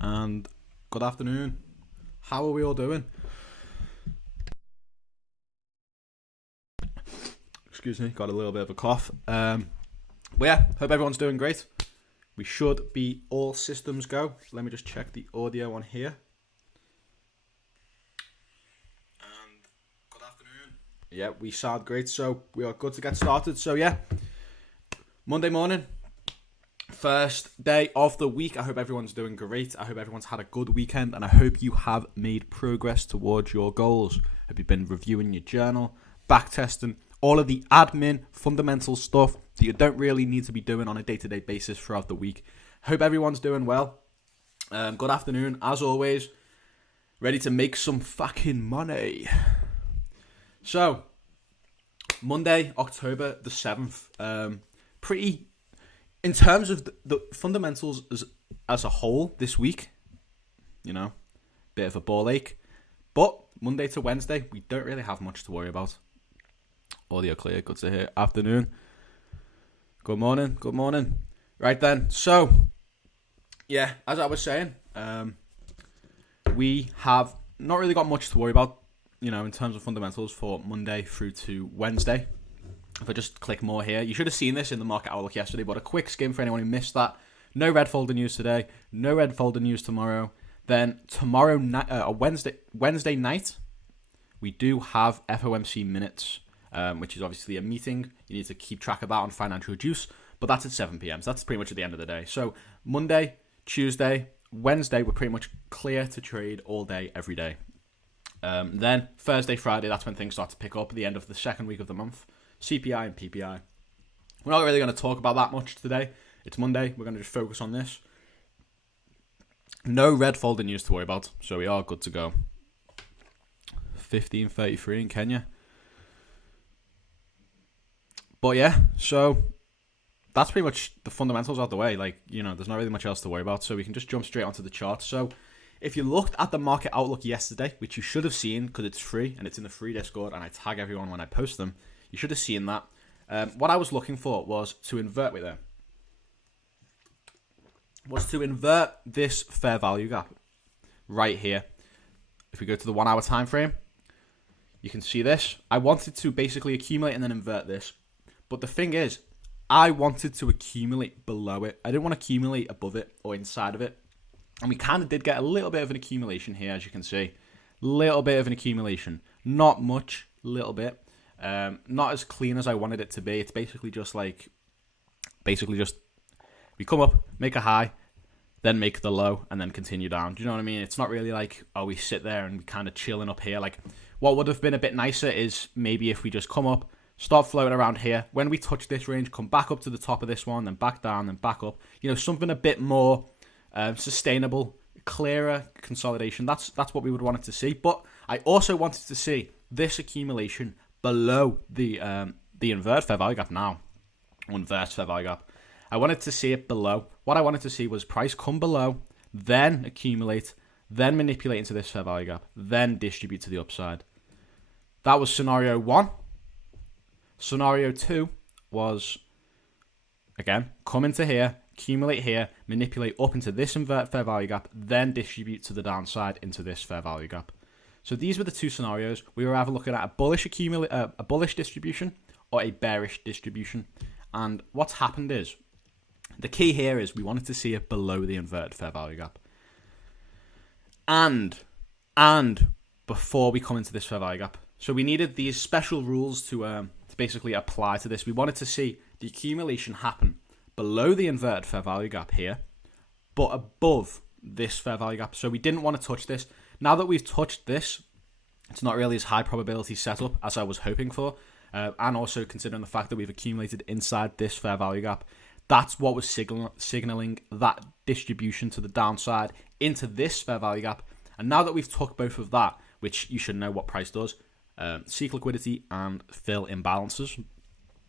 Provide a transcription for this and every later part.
and good afternoon. How are we all doing? Excuse me, got a little bit of a cough. But yeah, hope everyone's doing great. We should be all systems go. Let me just check the audio on here. And good afternoon. Yeah, we sound great, so we are good to get started. So yeah, Monday morning. First day of the week. I hope everyone's doing great. I hope everyone's had a good weekend, and I hope you have made progress towards your goals. Hope you've been reviewing your journal, back testing, all of the admin, fundamental stuff that you don't really need to be doing on a day-to-day basis throughout the week. Hope everyone's doing well. Good afternoon, as always. Ready to make some fucking money. So, Monday, October the 7th. Pretty... In terms of the fundamentals as a whole this week, bit of a ball ache. But Monday to Wednesday, we don't really have much to worry about. Audio clear, good to hear. Afternoon. Good morning. Right then, so, yeah, as I was saying, we have not really got much to worry about, in terms of fundamentals for Monday through to Wednesday. If I just click more here, you should have seen this in the market outlook yesterday, but a quick skim for anyone who missed that. No red folder news today, no red folder news tomorrow. Then tomorrow night, Wednesday night, we do have FOMC minutes, which is obviously a meeting. You need to keep track of that on Financial Juice, but that's at 7 p.m. So that's pretty much at the end of the day. So Monday, Tuesday, Wednesday, we're pretty much clear to trade all day, every day. Then Thursday, Friday, that's when things start to pick up at the end of the second week of the month. CPI and PPI. We're not really going to talk about that much today. It's Monday. We're going to just focus on this. No red folder news to worry about, so we are good to go. 15.33 in Kenya. But yeah, so that's pretty much the fundamentals out of the way. There's not really much else to worry about, so we can just jump straight onto the chart. So if you looked at the market outlook yesterday, which you should have seen because it's free and it's in the free Discord and I tag everyone when I post them, you should have seen that. What I was looking for was to invert this fair value gap right here. If we go to the 1 hour time frame, you can see this. I wanted to basically accumulate and then invert this. But the thing is, I wanted to accumulate below it. I didn't want to accumulate above it or inside of it. And we kind of did get a little bit of an accumulation here, as you can see. Little bit of an accumulation. Not much, little bit. Not as clean as I wanted it to be. It's basically just we come up, make a high, then make the low, and then continue down. Do you know what I mean? It's not really like, we sit there and we kind of chilling up here. Like, what would have been a bit nicer is maybe if we just come up, start floating around here. When we touch this range, come back up to the top of this one, then back down, then back up. Something a bit more sustainable, clearer consolidation. That's what we would want it to see. But I also wanted to see this accumulation below the inverted fair value gap now. Inverse fair value gap. I wanted to see it below. What I wanted to see was price come below, then accumulate, then manipulate into this fair value gap, then distribute to the upside. That was scenario 1. Scenario 2 was, again, come into here, accumulate here, manipulate up into this inverted fair value gap, then distribute to the downside into this fair value gap. So these were the two scenarios. We were either looking at a bullish distribution or a bearish distribution. And what's happened is, the key here is we wanted to see it below the inverted fair value gap. And before we come into this fair value gap. So we needed these special rules to basically apply to this. We wanted to see the accumulation happen below the inverted fair value gap here, but above this fair value gap. So we didn't want to touch this. Now that we've touched this, it's not really as high probability setup as I was hoping for. And also considering the fact that we've accumulated inside this fair value gap, that's what was signaling that distribution to the downside into this fair value gap. And now that we've took both of that, which you should know what price does, seek liquidity and fill imbalances.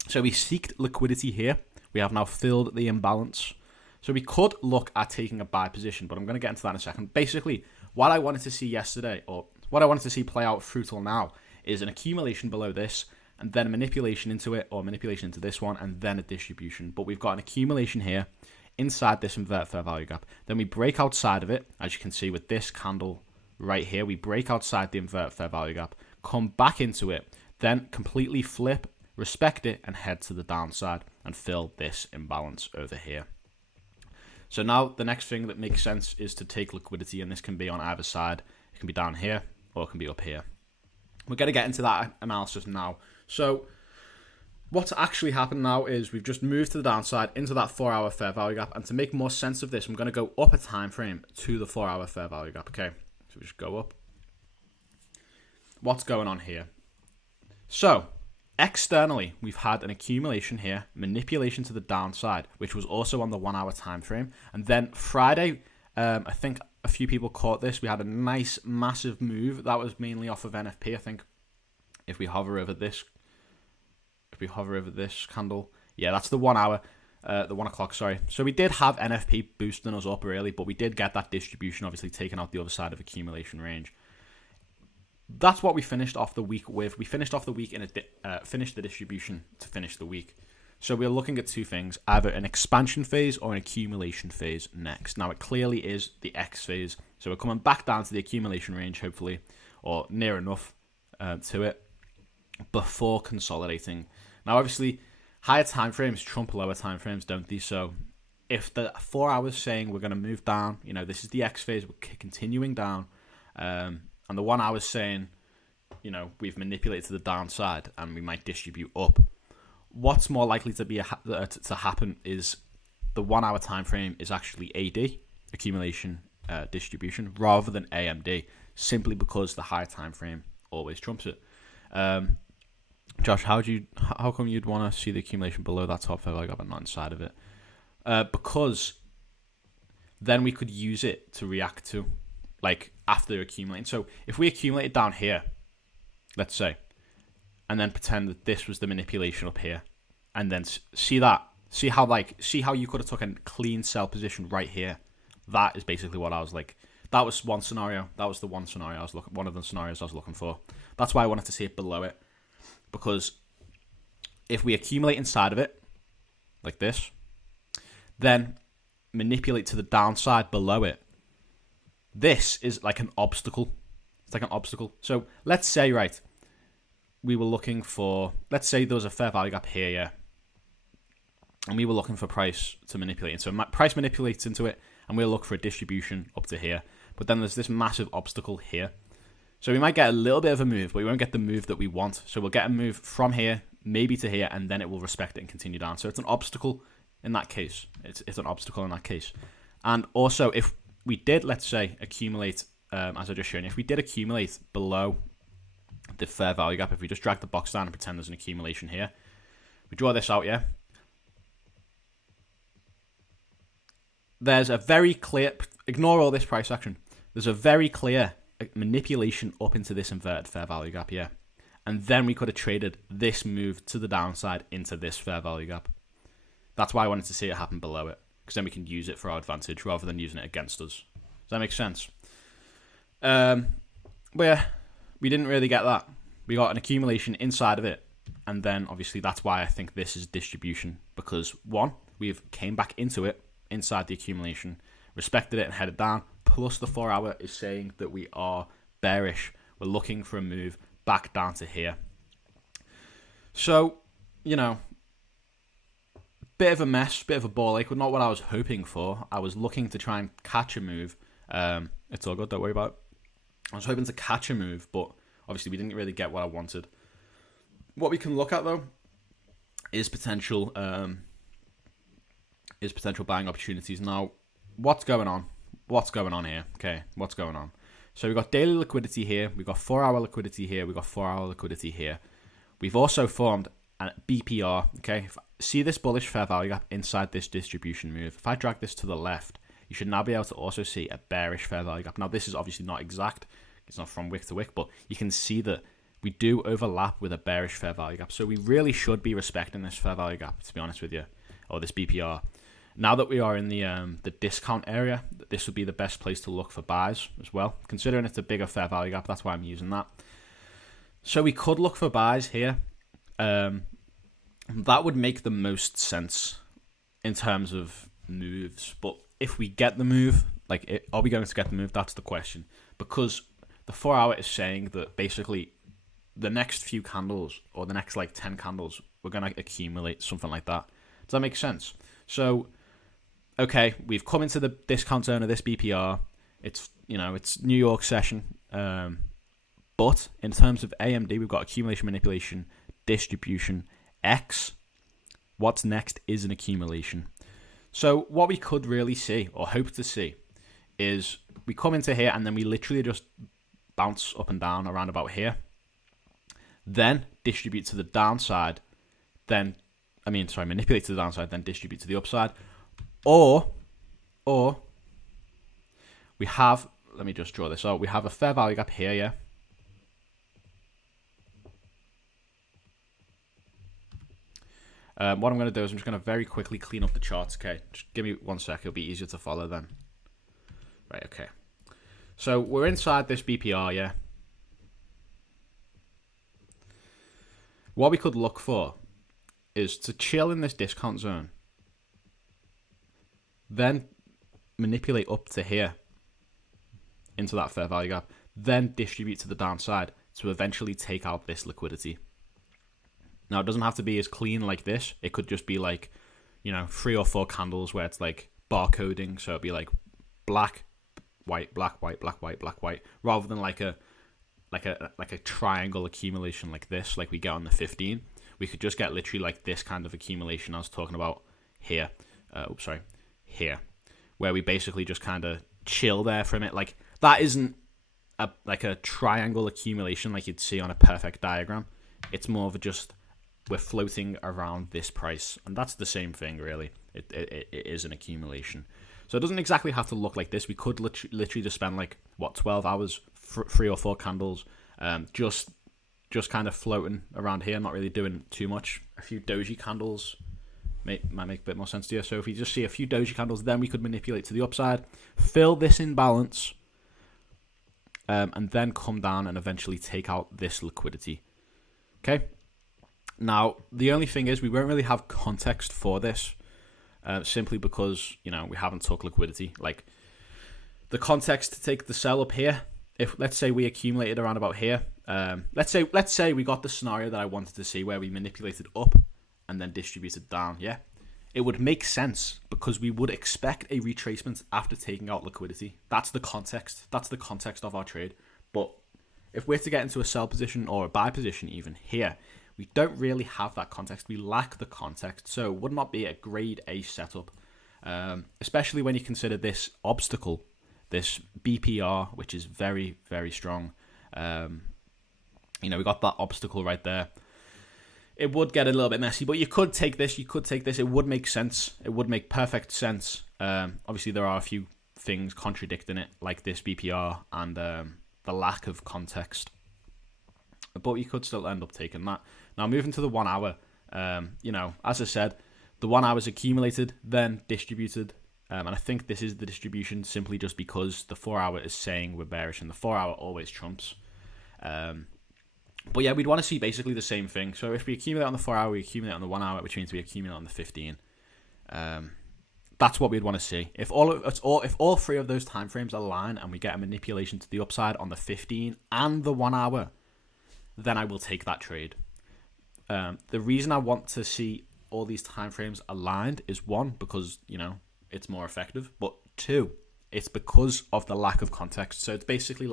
So we seeked liquidity here. We have now filled the imbalance. So we could look at taking a buy position, but I'm going to get into that in a second. Basically, what I wanted to see yesterday, or what I wanted to see play out through till now, is an accumulation below this, and then a manipulation into it, or manipulation into this one, and then a distribution. But we've got an accumulation here inside this inverted fair value gap. Then we break outside of it, as you can see with this candle right here. We break outside the inverted fair value gap, come back into it, then completely flip, respect it, and head to the downside and fill this imbalance over here. So now the next thing that makes sense is to take liquidity, and this can be on either side. It can be down here or it can be up here. We're going to get into that analysis now. So what's actually happened now is we've just moved to the downside into that 4-hour fair value gap. And to make more sense of this, I'm going to go up a time frame to the 4-hour fair value gap. Okay, so we just go up. What's going on here? So externally, we've had an accumulation here, manipulation to the downside, which was also on the 1-hour time frame. And then Friday, I think a few people caught this. We had a nice, massive move. That was mainly off of NFP. I think if we hover over this, candle, yeah, that's the 1 hour, the 1 o'clock, sorry. So we did have NFP boosting us up early, but we did get that distribution, obviously taking out the other side of accumulation range. That's what we finished off the week with. We finished off the week in finished the distribution to finish the week. So we're looking at two things, either an expansion phase or an accumulation phase next. Now, it clearly is the X phase. So we're coming back down to the accumulation range, hopefully, or near enough to it, before consolidating. Now, obviously, higher time frames trump lower time frames, don't they? So if the 4 hours saying we're going to move down, this is the X phase, we're continuing down, and the 1 hour saying, we've manipulated to the downside and we might distribute up. What's more likely to be to happen is the 1 hour time frame is actually AD, accumulation distribution, rather than AMD, simply because the higher time frame always trumps it. Josh, how come you'd want to see the accumulation below that top fair value gap and not inside of it? Because then we could use it to react to, like, after accumulating. So if we accumulated down here, let's say, and then pretend that this was the manipulation up here, and then see how you could have took a clean sell position right here. That is basically what I was like. That was one scenario. That was the one scenario one of the scenarios I was looking for. That's why I wanted to see it below it, because if we accumulate inside of it, like this, then manipulate to the downside below it, this is like an obstacle. It's like an obstacle. So let's say, right, we were looking for, let's say there was a fair value gap here, yeah, and we were looking for price to manipulate. And so price manipulates into it, and we'll look for a distribution up to here. But then there's this massive obstacle here. So we might get a little bit of a move, but we won't get the move that we want. So we'll get a move from here, maybe to here, and then it will respect it and continue down. So it's an obstacle in that case. It's an obstacle in that case. And also, if we did, let's say, accumulate, as I just shown you, if we did accumulate below the fair value gap, if we just drag the box down and pretend there's an accumulation here, we draw this out, yeah? There's a very clear, ignore all this price action, there's a very clear manipulation up into this inverted fair value gap, yeah? And then we could have traded this move to the downside into this fair value gap. That's why I wanted to see it happen below it, because then we can use it for our advantage rather than using it against us. Does that make sense? But yeah, we didn't really get that. We got an accumulation inside of it, and then obviously that's why I think this is distribution, because one, we've came back into it inside the accumulation, respected it and headed down, plus the 4 hour is saying that we are bearish. We're looking for a move back down to here. So, bit of a mess, bit of a ball ache, but not what I was hoping for. I was looking to try and catch a move. It's all good, don't worry about it. I was hoping to catch a move, but obviously we didn't really get what I wanted. What we can look at, though, is potential buying opportunities. Now, what's going on? What's going on here? Okay, what's going on? So we've got daily liquidity here. We've got 4 hour liquidity here. We've got 4 hour liquidity here. We've also formed a BPR, okay? See this bullish fair value gap inside this distribution move. If I drag this to the left, you should now be able to also see a bearish fair value gap. Now, this is obviously not exact. It's not from wick to wick, but you can see that we do overlap with a bearish fair value gap. So we really should be respecting this fair value gap, to be honest with you, or this BPR. Now that we are in the discount area, this would be the best place to look for buys as well. Considering it's a bigger fair value gap, that's why I'm using that. So we could look for buys here. That would make the most sense in terms of moves. But if we get the move, are we going to get the move? That's the question. Because the 4 hour is saying that basically the next few candles, or the next 10 candles, we're going to accumulate something like that. Does that make sense? So, okay, we've come into the discount zone of this BPR. It's New York session. But in terms of AMD, we've got accumulation, manipulation, distribution, X. What's next is an accumulation. So what we could really see, or hope to see, is we come into here and then we literally just bounce up and down around about here. Then distribute to the downside. Manipulate to the downside, then distribute to the upside. Or we have, let me just draw this out. We have a fair value gap here, yeah? What I'm going to do is I'm just going to very quickly clean up the charts, okay? Just give me 1 sec. It'll be easier to follow then. Right, okay. So we're inside this BPR, yeah? What we could look for is to chill in this discount zone. Then manipulate up to here into that fair value gap. Then distribute to the downside to eventually take out this liquidity. Now, it doesn't have to be as clean like this. It could just be 3 or 4 candles where it's barcoding. So it'd be black, white, black, white, black, white, black, white, rather than like a triangle accumulation like this, like we get on the 15. We could just get literally this kind of accumulation I was talking about here. Here, where we basically just kind of chill there from it. That isn't a triangle accumulation like you'd see on a perfect diagram. It's more of we're floating around this price, and that's the same thing, really. It is an accumulation. So it doesn't exactly have to look like this. We could literally just spend 12 hours, 3 or 4 candles, just kind of floating around here, not really doing too much. A few doji candles might make a bit more sense to you. So if you just see a few doji candles, then we could manipulate to the upside, fill this imbalance, and then come down and eventually take out this liquidity. Okay? Now, the only thing is we won't really have context for this, simply because, we haven't took liquidity. The context to take the sell up here, if let's say we accumulated around about here, let's say we got the scenario that I wanted to see where we manipulated up and then distributed down, yeah? It would make sense because we would expect a retracement after taking out liquidity. That's the context. That's the context of our trade. But if we're to get into a sell position or a buy position even here, we don't really have that context. We lack the context. So it would not be a grade A setup, especially when you consider this obstacle, this BPR, which is very, very strong. We got that obstacle right there. It would get a little bit messy, but you could take this. It would make sense. It would make perfect sense. Obviously, there are a few things contradicting it, like this BPR and the lack of context. But you could still end up taking that. Now, moving to the 1 hour, as I said, the 1 hour is accumulated, then distributed. And I think this is the distribution simply just because the 4 hour is saying we're bearish and the 4 hour always trumps. But yeah, we'd want to see basically the same thing. So if we accumulate on the 4 hour, we accumulate on the 1 hour, which means we accumulate on the 15. That's what we'd want to see. If all 3 of those timeframes align and we get a manipulation to the upside on the 15 and the 1 hour, then I will take that trade. The reason I want to see all these timeframes aligned is 1, because, it's more effective, but 2, it's because of the lack of context. So it's basically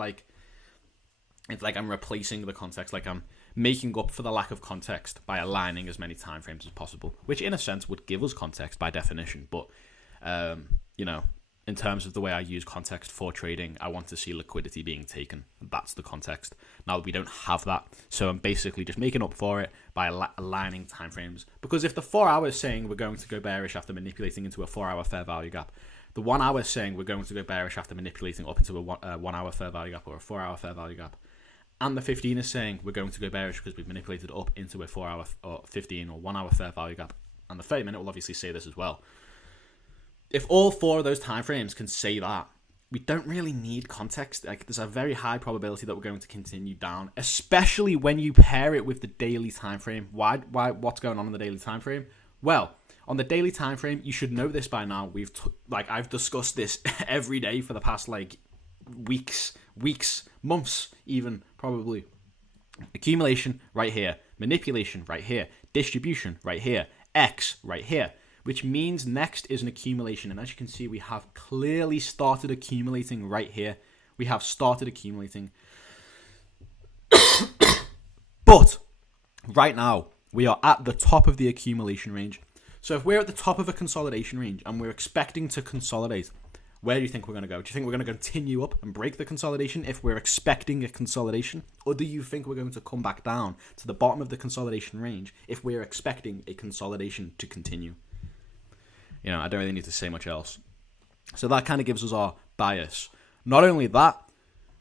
it's like I'm replacing the context, like I'm making up for the lack of context by aligning as many timeframes as possible, which in a sense would give us context by definition. But, in terms of the way I use context for trading, I want to see liquidity being taken. That's the context. Now, we don't have that, so I'm basically just making up for it by aligning timeframes. Because if the 4 hour is saying we're going to go bearish after manipulating into a 4 hour fair value gap, the 1 hour is saying we're going to go bearish after manipulating up into a 1 hour fair value gap or a 4 hour fair value gap, and the 15 is saying we're going to go bearish because we've manipulated up into a 4 hour or 15 or 1 hour fair value gap, and the 30 minute will obviously say this as well. If all 4 of those timeframes can say that, we don't really need context. There's a very high probability that we're going to continue down, especially when you pair it with the daily time frame. Why? What's going on in the daily time frame? Well, On the daily time frame, you should know this by now. I've discussed this every day for the past weeks, months, even probably. Accumulation right here, manipulation right here, distribution right here, X right here, which means next is an accumulation. And as you can see, we have clearly started accumulating right here. We have started accumulating. But right now, we are at the top of the accumulation range. So if we're at the top of a consolidation range and we're expecting to consolidate, where do you think we're going to go? Do you think we're going to continue up and break the consolidation if we're expecting a consolidation? Or do you think we're going to come back down to the bottom of the consolidation range if we're expecting a consolidation to continue? I don't really need to say much else. So that kind of gives us our bias. Not only that,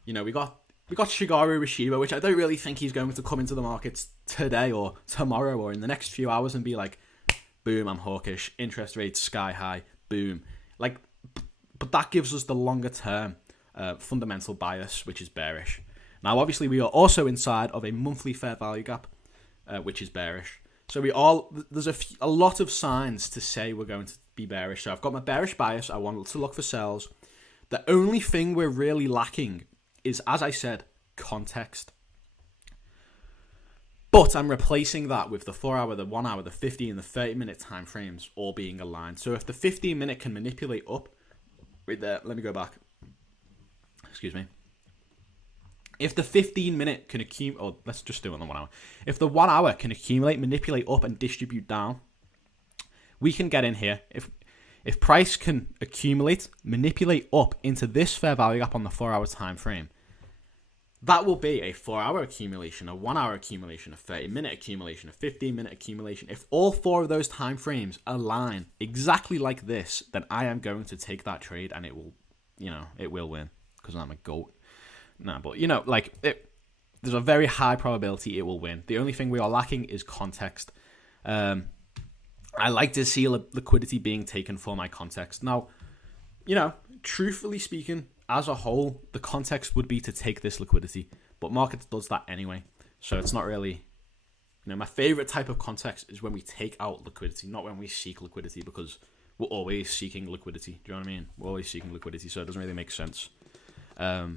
we got Shigeru Rishiba, which I don't really think he's going to come into the markets today or tomorrow or in the next few hours and be like, boom, I'm hawkish, interest rates sky high, boom. But that gives us the longer term fundamental bias, which is bearish. Now, obviously, we are also inside of a monthly fair value gap, which is bearish. So there's a lot of signs to say we're going to be bearish. So I've got my bearish bias. I want to look for sells. The only thing we're really lacking is, as I said, context. But I'm replacing that with the 4 hour, the 1 hour, the 50 and the 30-minute time frames all being aligned. So if the 15-minute can manipulate up, right there, let me go back. Excuse me. If the 15-minute can accumulate, or let's just do it on the 1 hour. If the 1 hour can accumulate, manipulate up, and distribute down, we can get in here. If price can accumulate, manipulate up into this fair value gap on the 4 hour time frame, that will be a 4 hour accumulation, a 1 hour accumulation, a 30-minute accumulation, a 15-minute accumulation. If all four of those time frames align exactly like this, then I am going to take that trade and it will win because I'm a goat. Nah, but there's a very high probability it will win. The only thing we are lacking is context. I like to see liquidity being taken for my context. Now, truthfully speaking, as a whole, the context would be to take this liquidity, but market does that anyway. So it's not really, my favorite type of context is when we take out liquidity, not when we seek liquidity, because we're always seeking liquidity. Do you know what I mean? We're always seeking liquidity, so it doesn't really make sense. But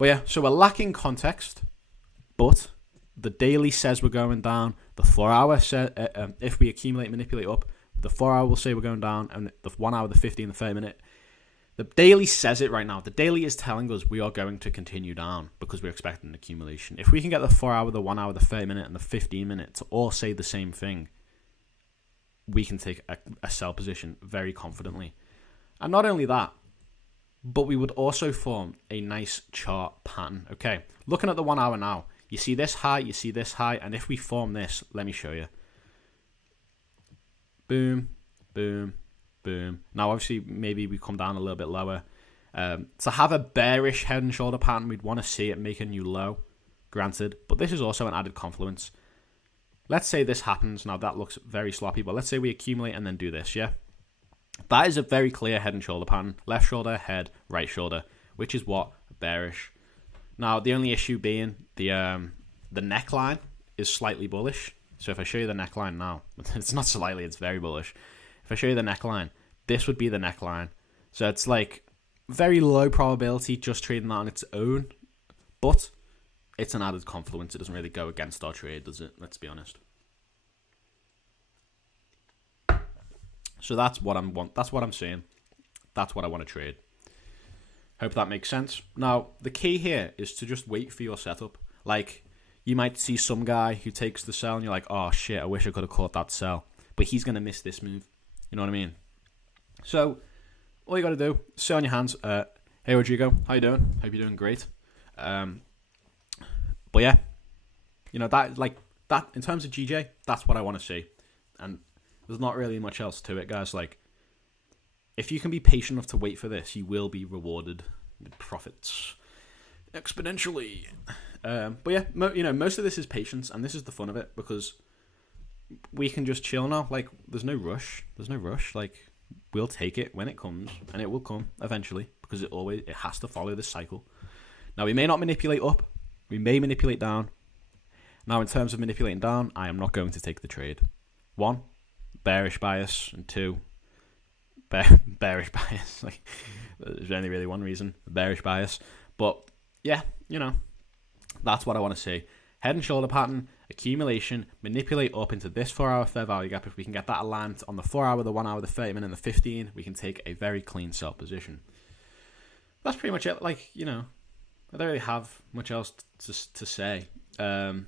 yeah, so we're lacking context, but the daily says we're going down. The 4 hour says, if we accumulate, manipulate up, the 4 hour will say we're going down, and the 1 hour, the 50, and the 30 minute, the daily says it right now. The daily is telling us we are going to continue down because we're expecting an accumulation. If we can get the 4 hour, the 1 hour, the 30 minute, and the 15 minute to all say the same thing, we can take a sell position very confidently. And not only that, but we would also form a nice chart pattern. Okay, looking at the 1 hour now, you see this high, you see this high, and if we form this, let me show you. Boom, boom, boom. Now, obviously, maybe we come down a little bit lower. To have a bearish head and shoulder pattern, we'd want to see it make a new low, granted. But this is also an added confluence. Let's say this happens. Now, that looks very sloppy, but let's say we accumulate and then do this, yeah? That is a very clear head and shoulder pattern. Left shoulder, head, right shoulder, which is what? Bearish. Now, the only issue being the neckline is slightly bullish. So if I show you the neckline now, it's not slightly, it's very bullish. If I show you the neckline, this would be the neckline. So it's very low probability just trading that on its own, but it's an added confluence. It doesn't really go against our trade, does it? Let's be honest. So that's what I'm saying. That's what I want to trade. Hope that makes sense. Now, the key here is to just wait for your setup. You might see some guy who takes the sell and you're like, oh shit, I wish I could have caught that sell. But he's going to miss this move. You know what I mean? So, all you got to do, sit on your hands. Hey, Rodrigo, how you doing? Hope you're doing great. But yeah, that in terms of GJ, that's what I want to see. And there's not really much else to it, guys. If you can be patient enough to wait for this, you will be rewarded with profits exponentially. But yeah, most of this is patience, and this is the fun of it, because we can just chill now. There's no rush. We'll take it when it comes, and it will come eventually, because it has to follow this cycle. Now, we may not manipulate up. We may manipulate down. Now, in terms of manipulating down, I am not going to take the trade. One, bearish bias, and 2, bearish bias. Like, there's only really one reason, bearish bias. But yeah, that's what I want to see. Head and shoulder pattern, accumulation, manipulate up into this 4-hour fair value gap. If we can get that aligned on the 4-hour, the 1 hour, the 30 minute, and the 15, we can take a very clean sell position. That's pretty much it. Like, I don't really have much else to say. Now,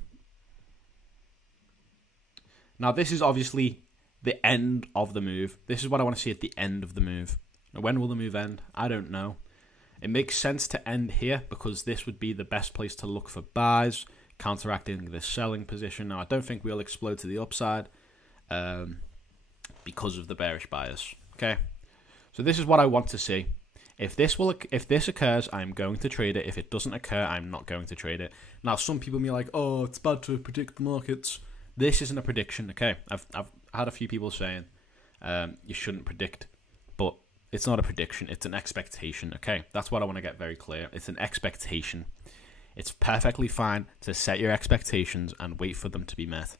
this is obviously the end of the move. This is what I want to see at the end of the move. Now, when will the move end? I don't know. It makes sense to end here because this would be the best place to look for buys, counteracting this selling position. Now, I don't think we'll explode to the upside because of the bearish bias. Okay, so this is what I want to see. If this occurs, I'm going to trade it. If it doesn't occur, I'm not going to trade it. Now, some people may be like, "Oh, it's bad to predict the markets." This isn't a prediction. Okay, I've had a few people saying you shouldn't predict, but it's not a prediction. It's an expectation. Okay, that's what I want to get very clear. It's an expectation. It's perfectly fine to set your expectations and wait for them to be met.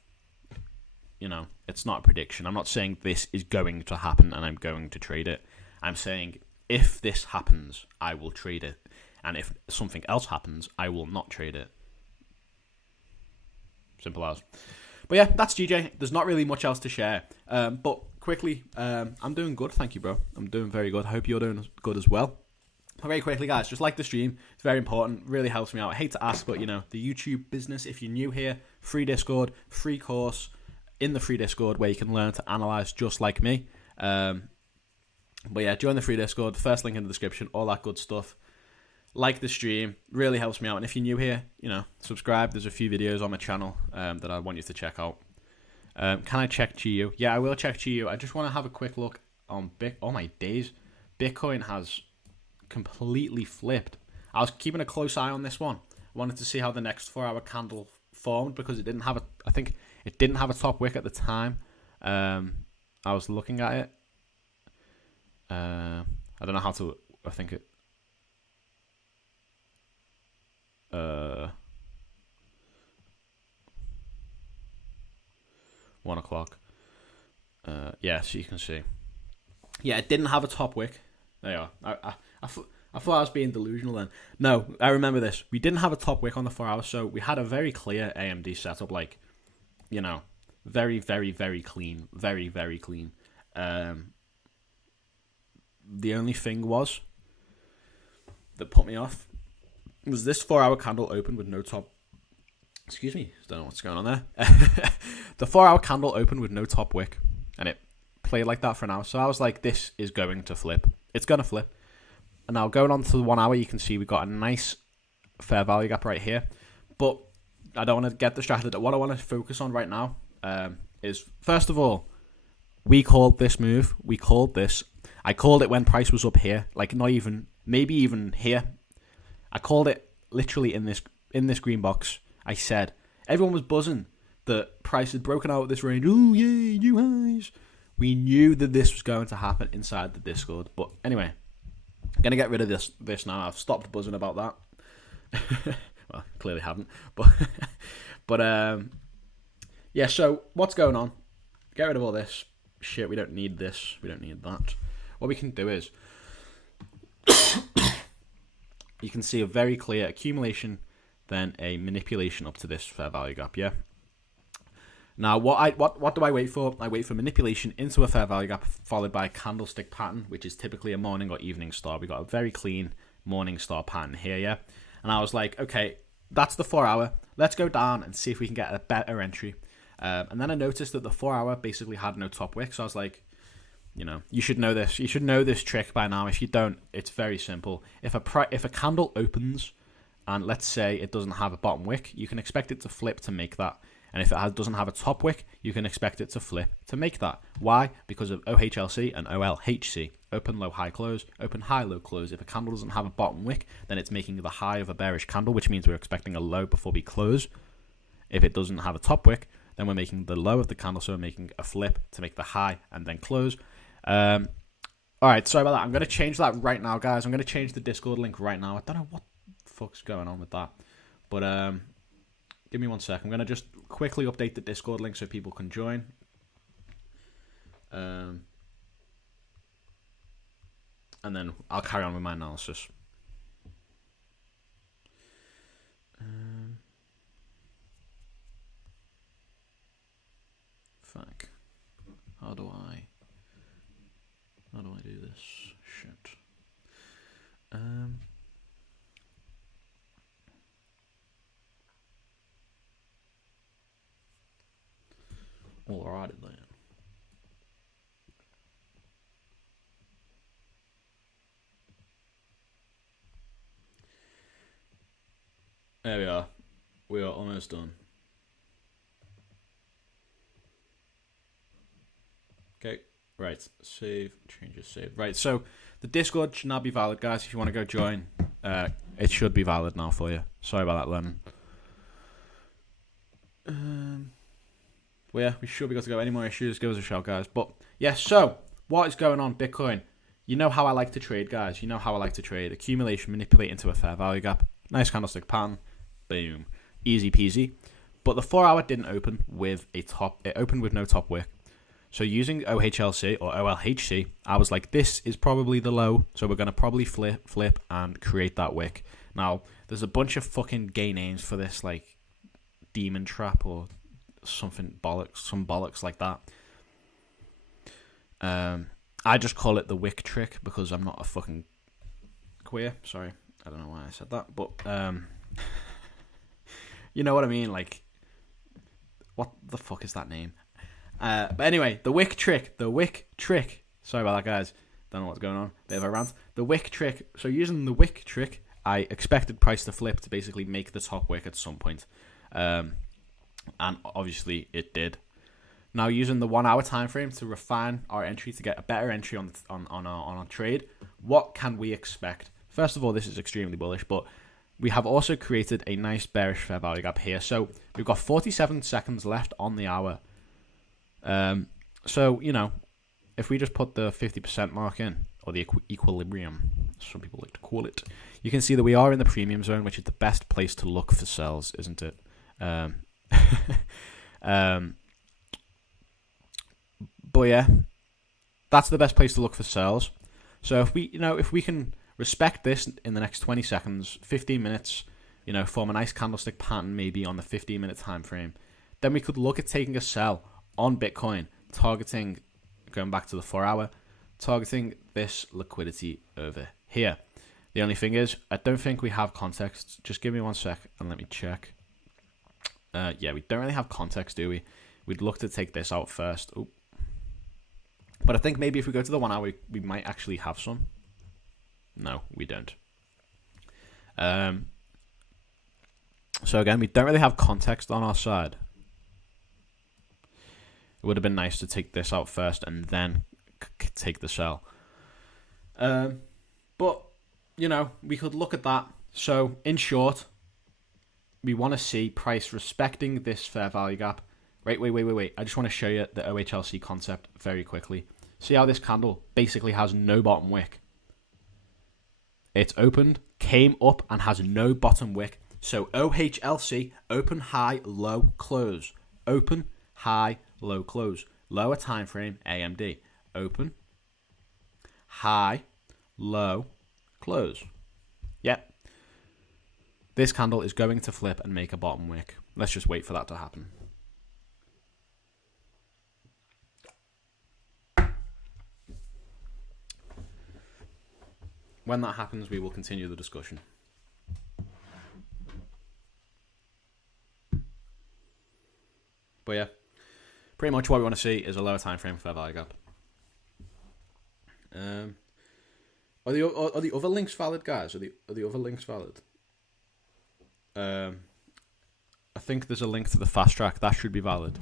It's not a prediction. I'm not saying this is going to happen and I'm going to trade it. I'm saying if this happens, I will trade it. And if something else happens, I will not trade it. Simple as. But yeah, that's GJ. There's not really much else to share. But quickly, I'm doing good. Thank you, bro. I'm doing very good. I hope you're doing good as well. Very quickly, guys, just like the stream. It's very important. Really helps me out. I hate to ask, but, the YouTube business, if you're new here, free Discord, free course in the free Discord where you can learn to analyze just like me. But yeah, join the free Discord. First link in the description. All that good stuff. Like the stream. Really helps me out. And if you're new here, subscribe. There's a few videos on my channel that I want you to check out. Can I check GU? Yeah, I will check GU. I just want to have a quick look on oh my days. Bitcoin has completely flipped. I was keeping a close eye on this one. I wanted to see how the next 4-hour candle formed because it didn't have I think it didn't have a top wick at the time. I was looking at it. I don't know how to. I think it. 1 o'clock. Yeah, so you can see. Yeah, it didn't have a top wick. There you are. I thought I was being delusional then. No, I remember this. We didn't have a top wick on the 4 hours, so we had a very clear AMD setup. Like, very, very, very clean. Very, very clean. The only thing that put me off was this 4-hour candle open with no top. Excuse me, don't know what's going on there. The 4-hour candle opened with no top wick, and it played like that for an hour. So I was like, this is going to flip. It's going to flip. And now going on to the 1 hour, you can see we've got a nice fair value gap right here. But I don't want to get distracted. What I want to focus on right now is, first of all, we called this move. We called this. I called it when price was up here. Like, not even, maybe even here. I called it literally in this green box. I said, everyone was buzzing that price had broken out of this range. Oh, yeah, new highs. We knew that this was going to happen inside the Discord. But anyway, I'm going to get rid of this now. I've stopped buzzing about that. Well, clearly haven't. But yeah, so what's going on? Get rid of all this shit. We don't need this. We don't need that. What we can do is you can see a very clear accumulation, then a manipulation up to this fair value gap, yeah? Now, what do I wait for? I wait for manipulation into a fair value gap, followed by a candlestick pattern, which is typically a morning or evening star. We got a very clean morning star pattern here, yeah? And I was like, okay, that's the 4 hour. Let's go down and see if we can get a better entry. And then I noticed that the 4 hour basically had no top wick. So I was like, you should know this. You should know this trick by now. If you don't, it's very simple. If a candle opens and let's say it doesn't have a bottom wick, you can expect it to flip to make that. And if it doesn't have a top wick, you can expect it to flip to make that. Why? Because of OHLC and OLHC. Open, low, high, close. Open, high, low, close. If a candle doesn't have a bottom wick, then it's making the high of a bearish candle, which means we're expecting a low before we close. If it doesn't have a top wick, then we're making the low of the candle, so we're making a flip to make the high and then close. Alright, sorry about that. I'm going to change that right now, guys. I'm going to change the Discord link right now. I don't know what the fuck's going on with that. But give me 1 sec. I'm going to just quickly update the Discord link so people can join. And then I'll carry on with my analysis. Fuck. How do I do this? Shit. Alrighty then. There we are. We are almost done. Okay, right. Save, changes saved. Right, so the Discord should now be valid, guys. If you want to go join, it should be valid now for you. Sorry about that, Lennon. Well, yeah, we should be good to go. Any more issues, give us a shout, guys. But, yeah, so, what is going on, Bitcoin? You know how I like to trade, guys. You know how I like to trade. Accumulation, manipulate into a fair value gap. Nice candlestick pattern. Boom. Easy peasy. But the 4 hour didn't open with a top. It opened with no top wick. So using OHLC or OLHC, I was like, this is probably the low. So we're going to probably flip and create that wick. Now, there's a bunch of fucking gay names for this, like demon trap or something bollocks, some bollocks like that. I just call it the wick trick because I'm not a fucking queer. Sorry. I don't know why I said that, but you know what I mean? Like, what the fuck is that name? But anyway, the wick trick. Sorry about that, guys. Don't know what's going on. Bit of a rant. The wick trick. So using the wick trick, I expected price to flip to basically make the top wick at some point. And obviously it did. Now using the 1 hour time frame to refine our entry to get a better entry on our trade, what can we expect? First of all, this is extremely bullish, but we have also created a nice bearish fair value gap here. So we've got 47 seconds left on the hour. So, you know, if we just put the 50% mark in, or the equilibrium, some people like to call it, you can see that we are in the premium zone, which is the best place to look for sells, isn't it? But yeah, that's the best place to look for sells. So if we can respect this in the next 20 seconds, 15 minutes, you know, form a nice candlestick pattern maybe on the 15-minute time frame, then we could look at taking a sell on Bitcoin, targeting, going back to the 4 hour, targeting this liquidity over here. The only thing is, I don't think we have context. Just give me 1 sec and let me check. Yeah, we don't really have context, do we? We'd look to take this out first. Ooh. But I think maybe if we go to the 1 hour, we might actually have some. No, we don't. So again, we don't really have context on our side. It would have been nice to take this out first and then take the sell. But, you know, we could look at that. So, in short, we want to see price respecting this fair value gap. Wait. I just want to show you the OHLC concept very quickly. See how this candle basically has no bottom wick. It's opened, came up, and has no bottom wick. So OHLC, open, high, low, close. Open, high, low, close. Lower time frame, AMD. Open, high, low, close. Yep. This candle is going to flip and make a bottom wick. Let's just wait for that to happen. When that happens, we will continue the discussion. But yeah, pretty much what we want to see is a lower time frame fair value gap. Are the other links valid, guys? Are the other links valid? I think there's a link to the fast track that should be valid.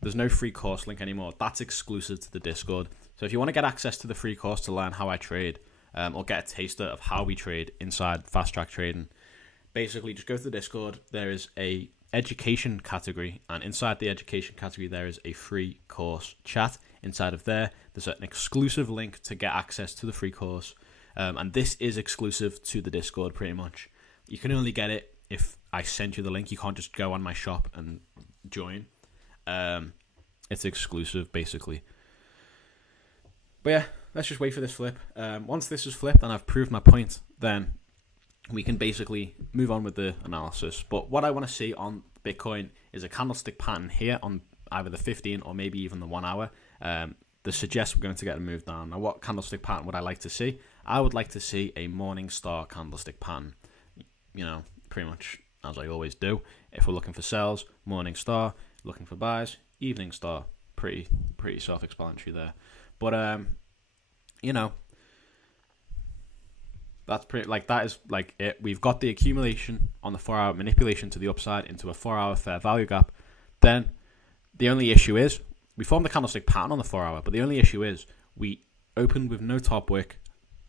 There's no free course link anymore. That's exclusive to the Discord. So if you want to get access to the free course to learn how I trade, or get a taster of how we trade inside fast track trading, basically just go to the Discord. There is a education category, and inside the education category there is a free course chat. Inside of there's an exclusive link to get access to the free course, and this is exclusive to the Discord pretty much. You can only get it if I send you the link. You can't just go on my shop and join. It's exclusive basically. But yeah, let's just wait for this flip. Once this is flipped and I've proved my point, then we can basically move on with the analysis. But what I want to see on Bitcoin is a candlestick pattern here on either the 15 or maybe even the 1 hour that suggests we're going to get a move down. Now, what candlestick pattern would I like to see? I would like to see a morning star candlestick pattern. You know, pretty much as I always do. If we're looking for sells, morning star. Looking for buys, evening star. Pretty self-explanatory there. But you know, that's pretty, like, that is like it. We've got the accumulation on the 4 hour, manipulation to the upside into a 4 hour fair value gap. Then the only issue is we formed the candlestick pattern on the 4 hour, but the only issue is we opened with no top wick.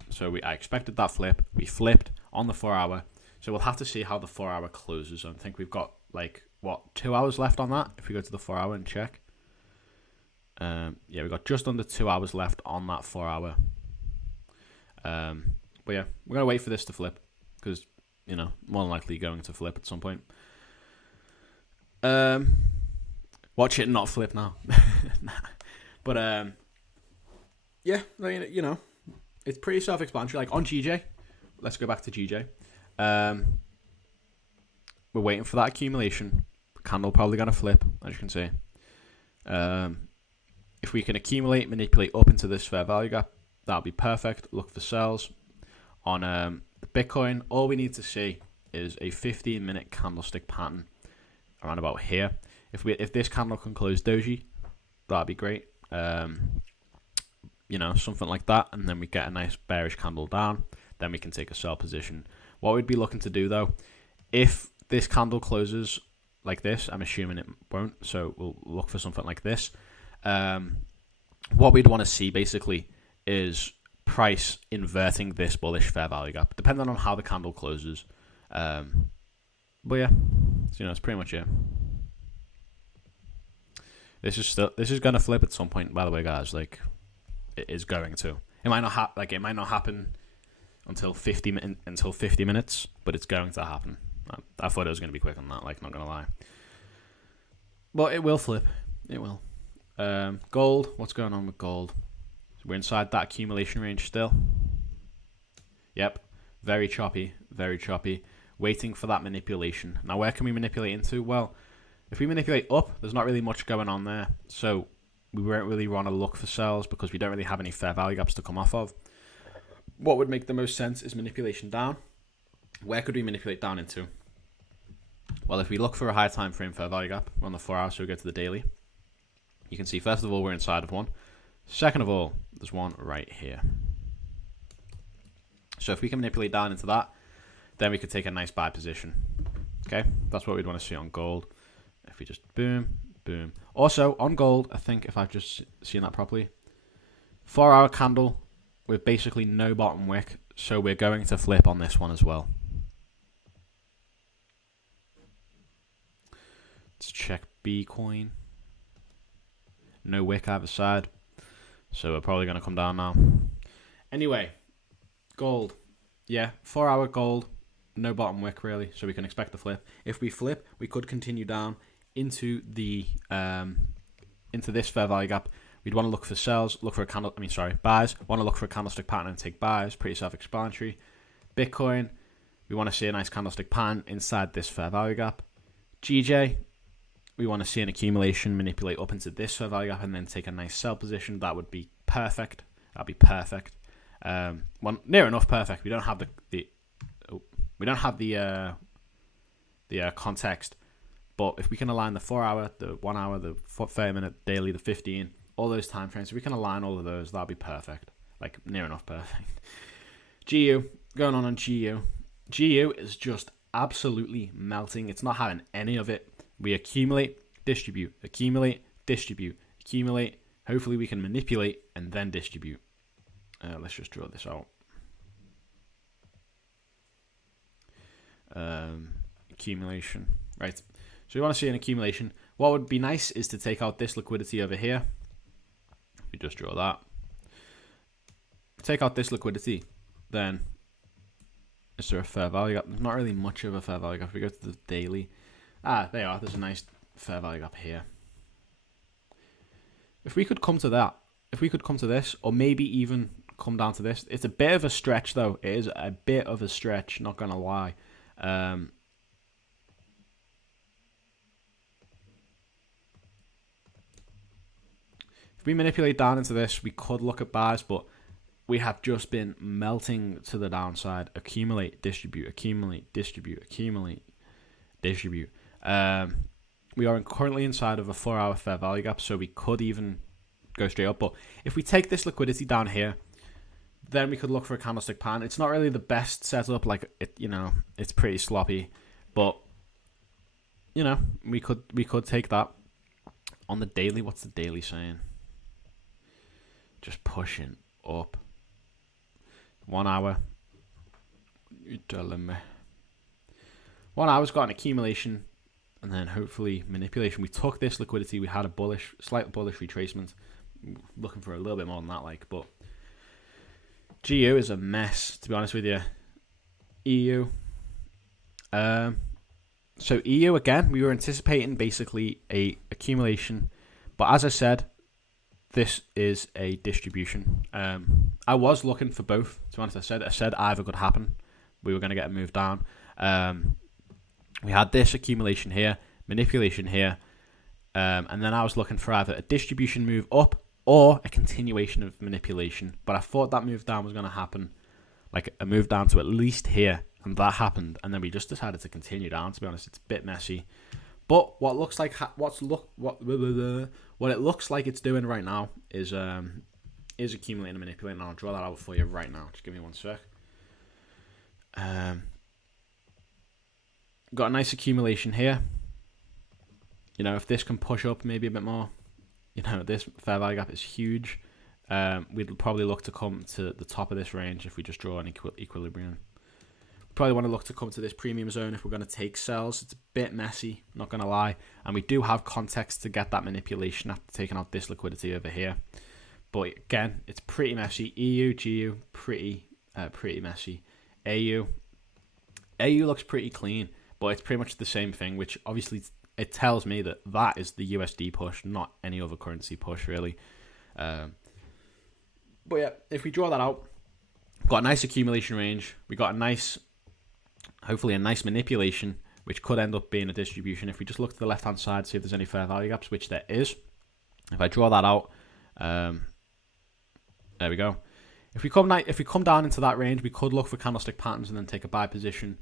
So I expected that flip. We flipped on the 4 hour. So we'll have to see how the 4 hour closes. I think we've got like 2 hours left on that. If we go to the 4 hour and check, yeah, we've got just under 2 hours left on that 4 hour. But yeah, we're gonna wait for this to flip because, you know, more than likely going to flip at some point. Watch it not flip now. But yeah, you know, it's pretty self-explanatory. Like on GJ, let's go back to GJ. We're waiting for that accumulation. Candle probably gonna flip, as you can see. If we can accumulate, manipulate up into this fair value gap, that'll be perfect. Look for sells. On Bitcoin, all we need to see is a 15-minute candlestick pattern around about here. If this candle can close doji, that'd be great. You know, something like that, and then we get a nice bearish candle down. Then we can take a sell position. What we'd be looking to do though, if this candle closes like this, I'm assuming it won't, so we'll look for something like this. What we'd want to see basically is price inverting this bullish fair value gap, depending on how the candle closes. But yeah, so, you know, it's pretty much it. This is gonna flip at some point, by the way, guys. Like, it is going to. It might not happen until 50 minutes, but it's going to happen. I thought it was going to be quick on that, like, not going to lie. But it will flip. It will. Gold. What's going on with gold? We're inside that accumulation range still. Yep. Very choppy. Very choppy. Waiting for that manipulation. Now, where can we manipulate into? Well, if we manipulate up, there's not really much going on there. So we won't really want to look for sells because we don't really have any fair value gaps to come off of. What would make the most sense is manipulation down. Where could we manipulate down into? Well, if we look for a high time frame fair value gap, we're on the 4 hours, so we go to the daily. You can see, first of all, we're inside of one. Second of all, there's one right here. So if we can manipulate down into that, then we could take a nice buy position. Okay, that's what we'd want to see on gold. If we just boom, boom. Also, on gold, I think if I've just seen that properly, 4 hour candle with basically no bottom wick, so we're going to flip on this one as well. Let's check B coin. No wick either side, so we're probably going to come down now. Anyway, gold. Yeah, 4 hour gold, no bottom wick really, so we can expect the flip. If we flip, we could continue down into the into this fair value gap. We'd want to look for sells, buys. Want to look for a candlestick pattern and take buys. Pretty self-explanatory. Bitcoin, we want to see a nice candlestick pattern inside this fair value gap. GJ, we want to see an accumulation, manipulate up into this fair value gap, and then take a nice sell position. That would be perfect. That'd be perfect. Well, near enough perfect. We don't have the context, but if we can align the 4 hour, the 1 hour, the 30 minute daily, the 15, all those time frames, if we can align all of those, that'd be perfect. Like, near enough perfect. GU, going on GU. GU is just absolutely melting. It's not having any of it. We accumulate, distribute, accumulate, distribute, accumulate. Hopefully we can manipulate and then distribute. Let's just draw this out. Accumulation. Right. So we want to see an accumulation. What would be nice is to take out this liquidity over here. We just draw that. Take out this liquidity. Then, is there a fair value gap? There's not really much of a fair value gap. If we go to the daily. There you are. There's a nice fair value gap here. If we could come to that, if we could come to this, or maybe even come down to this. It's a bit of a stretch, though. It is a bit of a stretch, not going to lie. If we manipulate down into this, we could look at buys, but we have just been melting to the downside. Accumulate, distribute, accumulate, distribute, accumulate, distribute. We are currently inside of a 4-hour fair value gap, so we could even go straight up. But if we take this liquidity down here, then we could look for a candlestick pattern. It's not really the best setup, like it, it's pretty sloppy, but we could take that on the daily. What's the daily saying? Just pushing up. 1 hour. You telling me? 1 hour's got an accumulation, and then hopefully manipulation. We took this liquidity. We had a slight bullish retracement. Looking for a little bit more than that, but GU is a mess, to be honest with you. EU. So EU again, we were anticipating basically a accumulation, but as I said, this is a distribution. I was looking for both. To be honest, I said either could happen. We were going to get a move down. We had this accumulation here, manipulation here, and then I was looking for either a distribution move up or a continuation of manipulation. But I thought that move down was going to happen, like a move down to at least here, and that happened. And then we just decided to continue down. To be honest, it's a bit messy. But what looks like what it looks like it's doing right now is accumulating and manipulating. And I'll draw that out for you right now. Just give me 1 sec. Got a nice accumulation here. If this can push up maybe a bit more, this fair value gap is huge. We'd probably look to come to the top of this range if we just draw an equilibrium. Probably want to look to come to this premium zone if we're going to take sells. It's a bit messy, not going to lie. And we do have context to get that manipulation after taking out this liquidity over here. But again, it's pretty messy. EU, GU, pretty messy. AU looks pretty clean, but it's pretty much the same thing, which obviously it tells me that is the USD push, not any other currency push, really. But yeah, if we draw that out, got a nice accumulation range. We got hopefully a nice manipulation, which could end up being a distribution. If we just look to the left-hand side, see if there's any fair value gaps, which there is. If I draw that out, there we go. If we come down into that range, we could look for candlestick patterns and then take a buy position.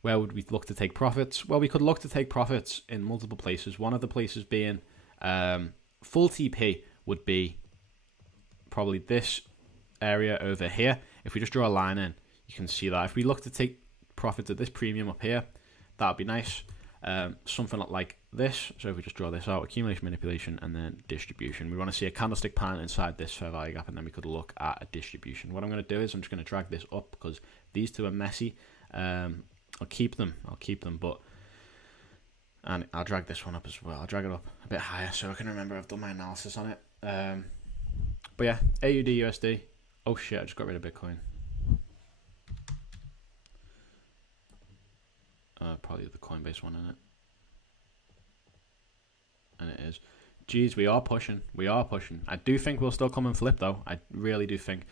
Where would we look to take profits? Well, we could look to take profits in multiple places. One of the places being full TP would be probably this area over here. If we just draw a line in, you can see that. If we look to take profits at this premium up here, that would be nice. Something like this. So if we just draw this out, accumulation, manipulation, and then distribution. We want to see a candlestick pattern inside this fair value gap, and then we could look at a distribution. What I'm going to do is I'm just going to drag this up because these two are messy. I'll keep them, and I'll drag this one up as well. I'll drag it up a bit higher so I can remember I've done my analysis on it. But yeah, AUD USD. Oh shit, I just got rid of Bitcoin. Probably the Coinbase one, in it. And it is. Geez, we are pushing. I do think we'll still come and flip, though. I really do think.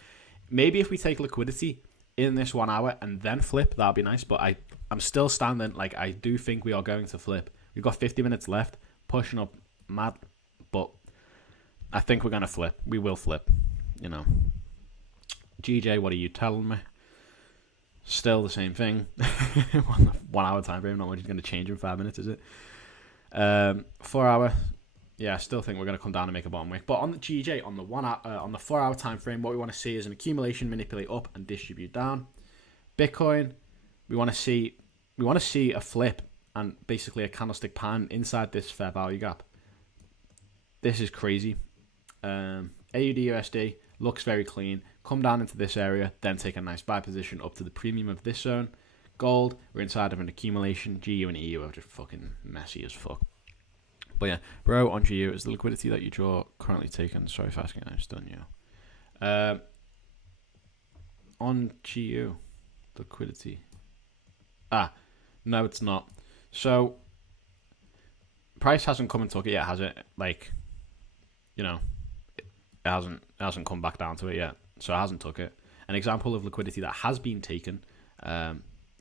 Maybe if we take liquidity in this 1 hour and then flip, that'd be nice. But I'm still standing. Like, I do think we are going to flip. We've got 50 minutes left. Pushing up mad. But I think we're going to flip. We will flip. GJ, what are you telling me? Still the same thing. 1 hour time frame. Not much is going to change in 5 minutes, is it? 4 hour. Yeah, I still think we're going to come down and make a bottom wick. But on the GJ, on the 4 hour time frame, what we want to see is an accumulation, manipulate up, and distribute down. Bitcoin, we want to see a flip and basically a candlestick pattern inside this fair value gap. This is crazy. AUD USD looks very clean. Come down into this area, then take a nice buy position up to the premium of this zone. Gold, we're inside of an accumulation. GU and EU are just fucking messy as fuck. But yeah, bro, on GU is the liquidity that you draw currently taken. Sorry for asking, I just done you. On GU, liquidity. No, it's not. So, price hasn't come and took it yet, has it? Like, it hasn't come back down to it yet, so it hasn't took it. An example of liquidity that has been taken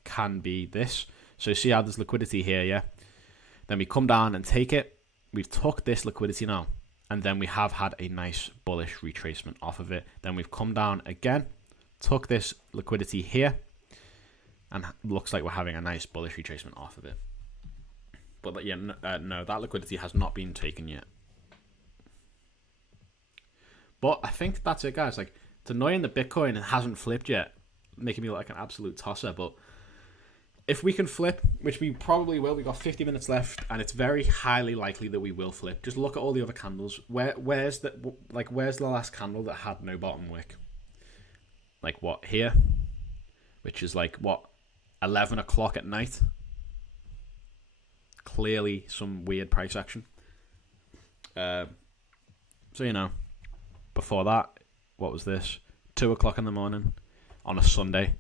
can be this. So see how there's liquidity here, yeah? Then we come down and take it. We've took this liquidity now, and then we have had a nice bullish retracement off of it. Then we've come down again, took this liquidity here, and looks like we're having a nice bullish retracement off of it. But yeah, no, that liquidity has not been taken yet. But I think that's it, guys. Like, it's annoying that Bitcoin hasn't flipped yet, making me look like an absolute tosser. But if we can flip, which we probably will, we got 50 minutes left, and it's very highly likely that we will flip. Just look at all the other candles. Where's the last candle that had no bottom wick? Like what, here? Which is like what, 11 o'clock at night? Clearly some weird price action. So you know, before that, what was this? 2 o'clock in the morning on a Sunday.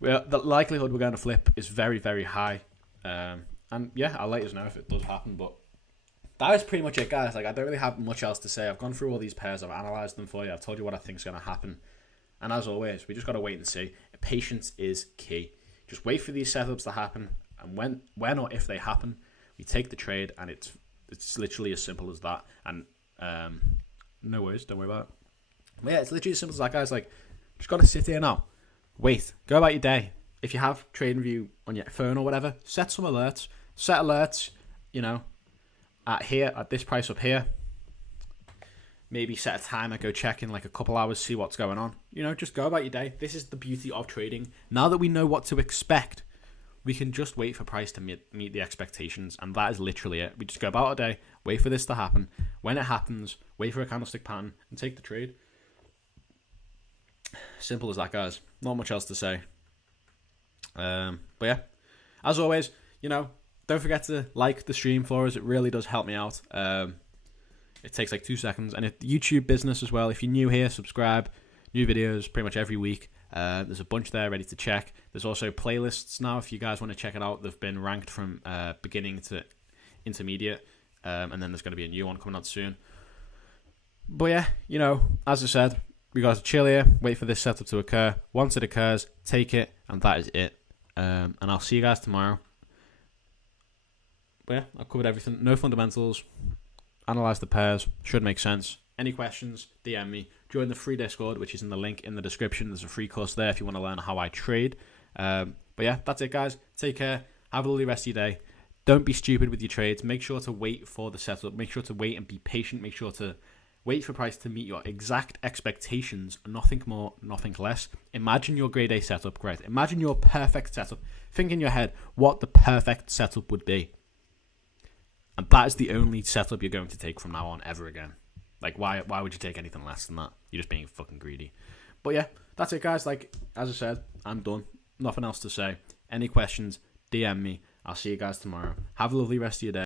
Well, the likelihood we're going to flip is very, very high. And yeah, I'll let you know if it does happen. But that is pretty much it, guys. Like, I don't really have much else to say. I've gone through all these pairs. I've analysed them for you. I've told you what I think is going to happen. And as always, we just got to wait and see. Patience is key. Just wait for these setups to happen. And when or if they happen, we take the trade. And it's literally as simple as that. And no worries. Don't worry about it. But yeah, it's literally as simple as that, guys. Like, just got to sit here now. Wait, go about your day. If you have TradingView on your phone or whatever, set some alerts. Set alerts, you know, at this price up here. Maybe set a timer, go check in like a couple hours, see what's going on. You know, just go about your day. This is the beauty of trading. Now that we know what to expect, we can just wait for price to meet the expectations. And that is literally it. We just go about our day, wait for this to happen. When it happens, wait for a candlestick pattern and take the trade. Simple as that, guys. Not much else to say. But yeah, as always, you know, don't forget to like the stream for us. It really does help me out. It takes like 2 seconds. And if YouTube business as well, if you're new here, subscribe. New videos pretty much every week. There's a bunch there ready to check. There's also playlists now if you guys want to check it out. They've been ranked from beginning to intermediate. And then there's going to be a new one coming out soon. But yeah, you know, as I said, we got to chill here, wait for this setup to occur. Once it occurs, take it, and that is it. And I'll see you guys tomorrow. But yeah, I've covered everything. No fundamentals. Analyze the pairs. Should make sense. Any questions, DM me. Join the free Discord, which is in the link in the description. There's a free course there if you want to learn how I trade. But yeah, that's it, guys. Take care. Have a lovely rest of your day. Don't be stupid with your trades. Make sure to wait for the setup. Make sure to wait and be patient. Make sure to wait for price to meet your exact expectations, nothing more, nothing less. Imagine your grade A setup, great. Imagine your perfect setup. Think in your head what the perfect setup would be. And that is the only setup you're going to take from now on ever again. Like, why would you take anything less than that? You're just being fucking greedy. But yeah, that's it, guys. Like, as I said, I'm done. Nothing else to say. Any questions, DM me. I'll see you guys tomorrow. Have a lovely rest of your day.